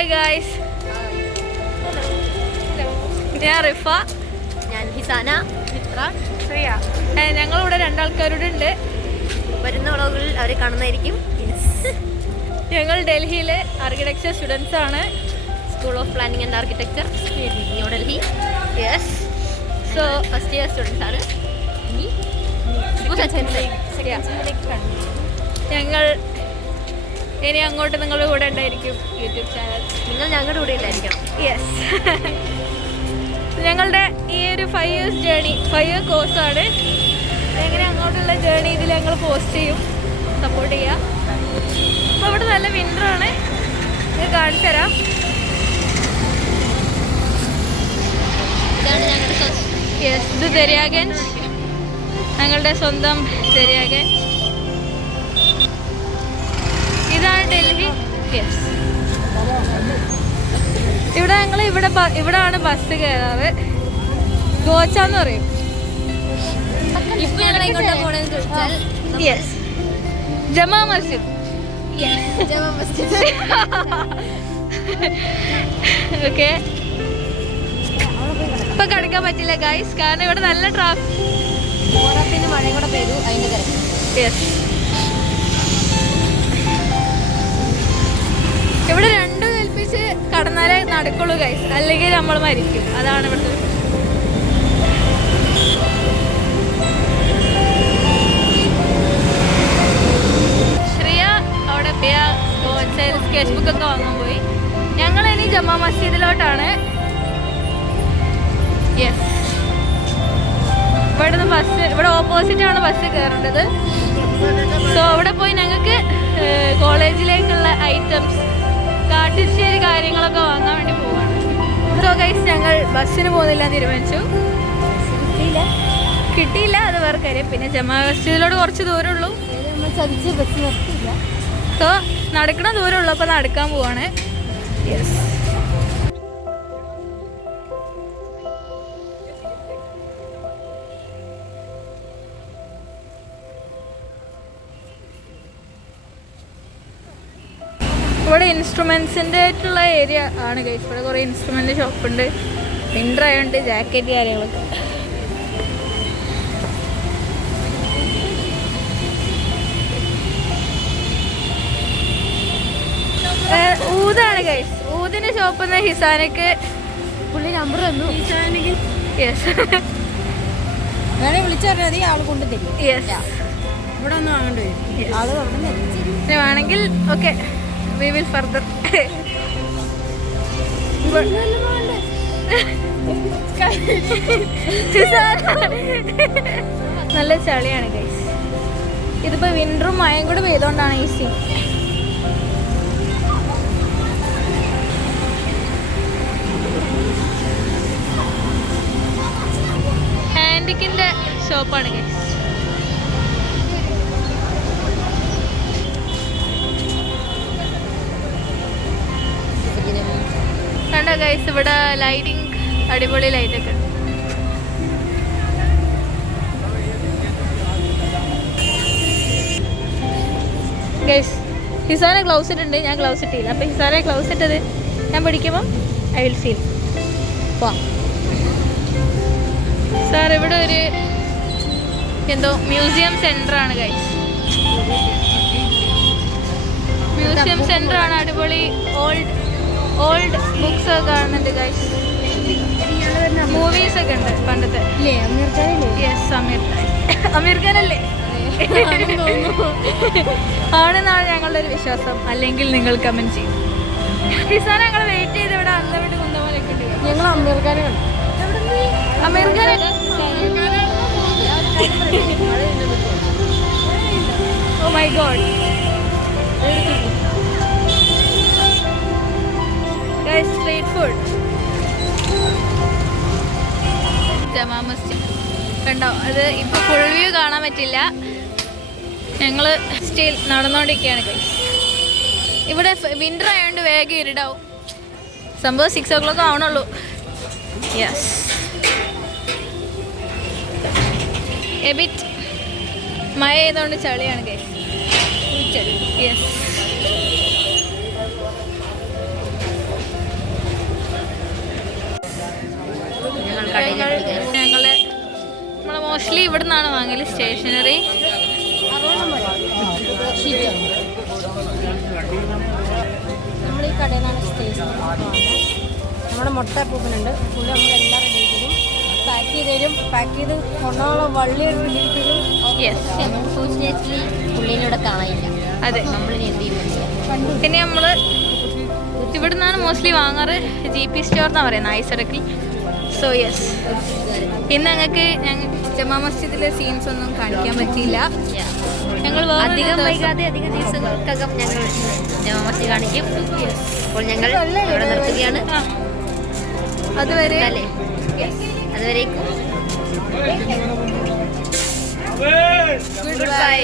Hi guys, ഞാൻ റിഫ, ഞാൻ ഹിസാന, മിത്ര, ശ്രിയ. ഞങ്ങളിവിടെ രണ്ടാൾക്കാരുടെ ഉണ്ട്. വരുന്ന വ്ളോഗുകളിൽ അവരെ കാണുന്നതായിരിക്കും. ഞങ്ങൾ ഡൽഹിയിലെ ആർക്കിടെക്ചർ സ്റ്റുഡൻസ് ആണ്. School of planning and architecture, New Delhi. Yes. So first year students ആണ്. ഞങ്ങൾ ഇനി അങ്ങോട്ട് നിങ്ങളുടെ കൂടെ ഉണ്ടായിരിക്കും. യൂട്യൂബ് ചാനൽ നിങ്ങൾ ഞങ്ങളുടെ കൂടെ ഇല്ലായിരിക്കണം. യെസ്. ഞങ്ങളുടെ ഈ ഒരു 5 years ജേണി, 5 year കോഴ്സാണ്. എങ്ങനെ അങ്ങോട്ടുള്ള ജേണി ഇതിൽ ഞങ്ങൾ പോസ്റ്റ് ചെയ്യും, സപ്പോർട്ട് ചെയ്യുക. അപ്പോൾ ഇവിടെ നല്ല വിൻ്ററാണ്, ഇത് കാണിച്ചു തരാം. ഇതാണ് ഞങ്ങളുടെ യെസ്, ഇത് ദരിയാഗഞ്ച്, ഞങ്ങളുടെ സ്വന്തം ദരിയാഗഞ്ച്. ഇതാണ് ഡൽഹി. യെസ്, ഇവിടെ ഞങ്ങൾ ഇവിടെയാണ് ബസ് കയറാറ്. ഗോച്ചാന്ന് പറയും. ഇപ്പൊ ഞങ്ങൾ എങ്ങോട്ടാ പോണെന്ന് ചോദിച്ചാൽ യെസ്, ജമാ മസ്ജിദ്. ഓക്കെ, ഇപ്പൊ കടക്കാൻ പറ്റില്ല ഗൈസ്, കാരണം ഇവിടെ നല്ല പിന്നെ മഴയും കൂടെ പെയ്തു, അതിന്റെ തിരക്ക്. യെസ്, ഇവിടെ രണ്ടും കൽപ്പിച്ച് കടന്നാലേ നടക്കുള്ളൂ ഗൈസ്, അല്ലെങ്കിൽ നമ്മൾ മരിക്കും. അതാണ് ഇവിടുത്തെ. ശ്രിയ അവിടെ സ്കെച്ച് ബുക്കൊക്കെ വാങ്ങാൻ പോയി. ഞങ്ങൾ ഇനി ജമാ മസ്ജിദിലോട്ടാണ്. യെസ്, ഇവിടുന്ന് ബസ്, ഇവിടെ ഓപ്പോസിറ്റാണ് ബസ് കയറേണ്ടത്. സോ അവിടെ പോയി ഞങ്ങൾക്ക് കോളേജിലേക്കുള്ള ഐറ്റംസ്, കാട്ടിശ്ശേരി കാര്യങ്ങളൊക്കെ വാങ്ങാൻ വേണ്ടി പോവാണ്. സോ ഗൈസ്, ഞങ്ങൾ ബസ്സിന് പോകുന്നില്ല തീരുമാനിച്ചു. കിട്ടിയില്ല, അത് വേറെ കാര്യം. പിന്നെ ജമാ മസ്ജിദിലോട്ട് കുറച്ച് ദൂരമുള്ളൂ. സോ നടക്കണ ദൂരമുള്ളൂ, അപ്പോൾ നടക്കാൻ പോവാണ്. യെസ്, ഇവിടെ ഇൻസ്ട്രുമെൻസിൻ്റെ ആയിട്ടുള്ള ഏരിയ ആണ് ഗൈസ്. ഇവിടെ കുറേ ഇൻസ്ട്രുമെൻ്റ് ഷോപ്പുണ്ട്. വിൻ്റർ ആയതുകൊണ്ട് ജാക്കറ്റ് കാര്യങ്ങളൊക്കെ. ഊതാണ് ഗൈസ്, ഊതിൻ്റെ ഷോപ്പിൽ നിന്ന് ഹിസാനക്ക് പുള്ളി നമ്പർ തന്നു. യെസ്, വേണേ വിളിച്ചറിയാം, മതി, ആള് കൊണ്ടുതരും. യെസ്, ഇവിടെ ഒന്നും വാങ്ങേണ്ടി വരും. ആള് വേണമെങ്കിൽ ഓക്കെ, we will further. നല്ല ചളിയാണ് ഗൈസ്. ഇതിപ്പോ വിന്ററും മഴയും കൂടെ പെയ്തോണ്ടാണ് ഈ സീൻ. ഹാൻഡിക്കിന്റെ ഷോപ്പാണ് ഗൈസ്. കണ്ടോ ഗൈസ്, ഇവിടെ ലൈറ്റിംഗ്, അടിപൊളി ലൈറ്റൊക്കെ ഉണ്ട്. ഗൈസ്, ഹിസാന ഗ്ലൗസ് ഇട്ടുണ്ട്, ഞാൻ ഗ്ലൗസ് ഇട്ടില്ല. അപ്പോൾ ഹിസാനെ ഗ്ലൗസ് ഇട്ടത് ഞാൻ പിടിക്കുമ്പോൾ ഐ വിൽ ഫീൽ. സാർ, ഇവിടെ ഒരു എന്തോ മ്യൂസിയം സെൻ്ററാണ് ഗൈസ്. മ്യൂസിയം സെൻ്ററാണ്, അടിപൊളി ഓൾഡ് ബുക്സ് ഒക്കെ കാണുന്നുണ്ട് ഗൈസ്. മൂവീസ് ഒക്കെ ഉണ്ട് പണ്ടത്തെ. യെസ്, അമീർ ഖാൻ അല്ലേ ആണെന്നാണ് ഞങ്ങളുടെ ഒരു വിശ്വാസം. അല്ലെങ്കിൽ നിങ്ങൾ കമന്റ് ചെയ്യും. ഹിസാന ഞങ്ങൾ വെയിറ്റ് ചെയ്ത് ഇവിടെ അന്നവിടെ കുന്തമലൊക്കെ ഉണ്ട്. ഞങ്ങൾ അമീർ ഖാനെ കണ്ടു. Aamir Khan oh my god. Street food, Jama Masjid കണ്ടോ. അത് ഇപ്പോൾ ഫുൾ വ്യൂ കാണാൻ പറ്റില്ല, ഞങ്ങൾ സ്റ്റിൽ നടന്നുകൊണ്ടിരിക്കുകയാണ് ഗൈസ്. ഇവിടെ വിൻ്റർ ആയതുകൊണ്ട് വേഗം ഇരുടാവും. സംഭവം 6 o'clock ആവണുള്ളൂ. യെസ്, എബിറ്റ് മഴ ചെയ്തുകൊണ്ട് ചളിയാണ് ഗൈസ്. യെസ്, മോസ്റ്റ്ലി ഇവിടെ നിന്നാണ് വാങ്ങല് സ്റ്റേഷനറി. നമ്മൾ ഈ കടയിൽ നിന്നാണ് സ്റ്റേഷനറി വാങ്ങുന്നത്. നമ്മുടെ മുട്ട പൂപ്പനുണ്ട്, പുള്ളി നമ്മൾ എല്ലാം റെഡി ചെയ്തും പാക്ക് ചെയ്ത് തരും. പാക്ക് ചെയ്ത് കൊണ്ടുപോകാനുള്ള വള്ളി തരും. ഫോർച്ചുനേറ്റ്ലി പുള്ളീനെ ഇവിടെ കാണാനില്ല. അതെ, നമ്മളിനി എന്ത് ചെയ്യും? പിന്നെ നമ്മൾ ഇവിടെ നിന്നാണ് മോസ്റ്റ്ലി വാങ്ങാറ്. GP സ്റ്റോർ എന്നാണ് പറയുന്നത്, ഐസറക്കിൽ. സോ യെസ്, ഇന്ന് ഞങ്ങൾക്ക് ജമാ മസ്ജിദിലെ സീൻസ് ഒന്നും കാണിക്കാൻ പറ്റിയില്ല. ഞങ്ങൾ അധികം വൈകാതെ അധികം ദിവസങ്ങൾക്കകം ഞങ്ങൾ ജമാ മസ്ജിദ് കാണിക്കും. അപ്പോൾ ഞങ്ങൾ ഇവിടെ നിർത്തുകയാണ്. അതുവരെ അല്ലേ, അതുവരേക്കും ഗുഡ് ബൈ.